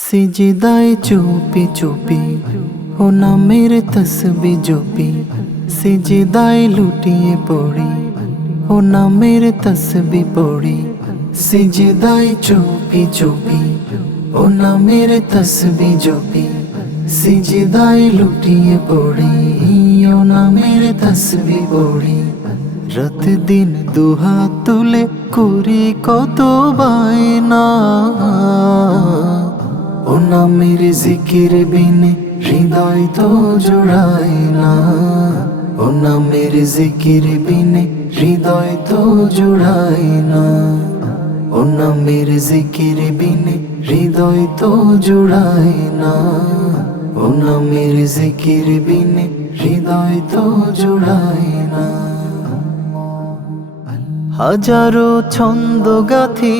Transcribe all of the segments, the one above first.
সিজিদায় চুপি চুপি ও নামের তসবি জপি সিজিদায় লুটিয়ে পড়ি ও নামের তসবি পড়ি সিজিদায় চুপি চুপি ও নামের তসবি জপি সিজিদায় লুটিয়ে পড়ি ও নামের তসবি পড়ি রাত দিন দুহাত তুলে করি কত বায়না ও নামের জিকির বিনে হৃদয় তো জোড়ায় না। ও নামের জিকির বিনে হৃদয় তো জোড়ায় না। ও নামের জিকির বিনে হৃদয় তো জোড়ায় না। ও নামের জিকির বিনে হৃদয় তো জোড়ায় না। হাজারো ছন্দ গাথি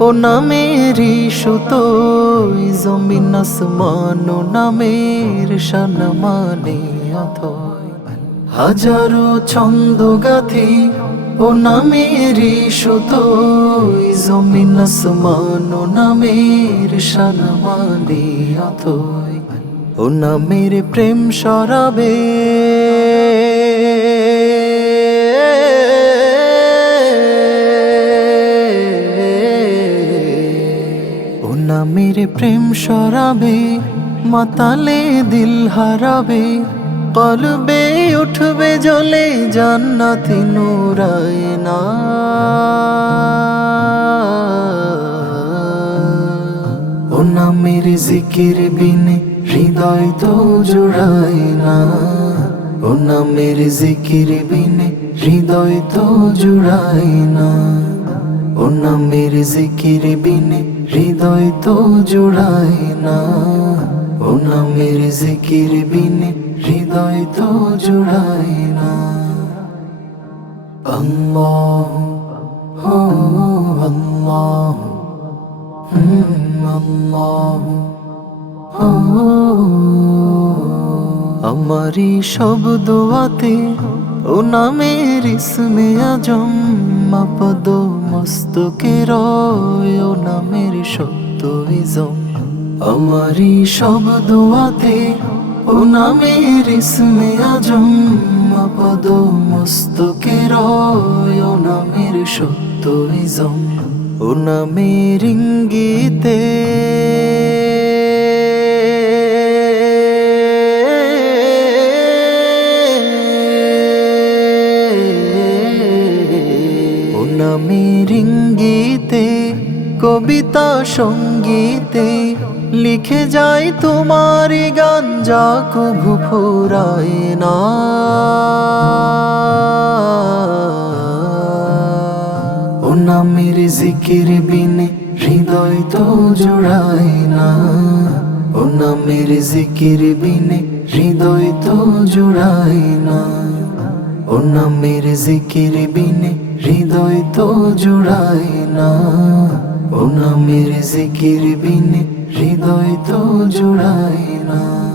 ও নামেরই সুতো জমিন আসমান ও নামের সম্মানে অথয় হাজারো ছন্দ গাথি, ও নামেরই সুতো জমিন আসমান ও নামের সম্মানে অথয় ও নামের প্রেম সরাবে নামের প্রেম সরাবে, মাতালে দিল হারাবে। কলবে উঠবে জলে জান্নাতি নুরায় না। ও নামের জিকির বিনে হৃদয় তো জোড়ায় না। ও নামের জিকির বিনে হৃদয় তো জোড়ায় না। ও নামের জিকির বিনে হৃদয় তো জোড়ায় না। ও নামের জিকির বিনে হৃদয় তো জোড়ায় না। আল্লাহ, হো, আল্লাহ, হুম, আল্লাহ, হো আমারি সব দোয়াতে ও নামের ইসমে আজম মাপদ মস্তকে রয়, ও নামের সত্য ইজম। আমারি সব দোয়াতে ও নামের ইসমে আজম মাপদ মস্তকে রয়, ও নামের সত্য ইজম। ও নামের ইঙ্গিতে নামের ইঙ্গিতে কবিতা সঙ্গীতে লিখে যাই তোমার গান যা কভু ফুরায় না। ও নামের জিকির বিনে হৃদয় তো জোড়ায় না। ও নামের জিকির বিনে হৃদয় তো জোড়ায় না। নামের জিকির বিনে হৃদয় তো জুড়ায় না। ও নামের জিকির বিনে হৃদয় তো জুড়ায় না।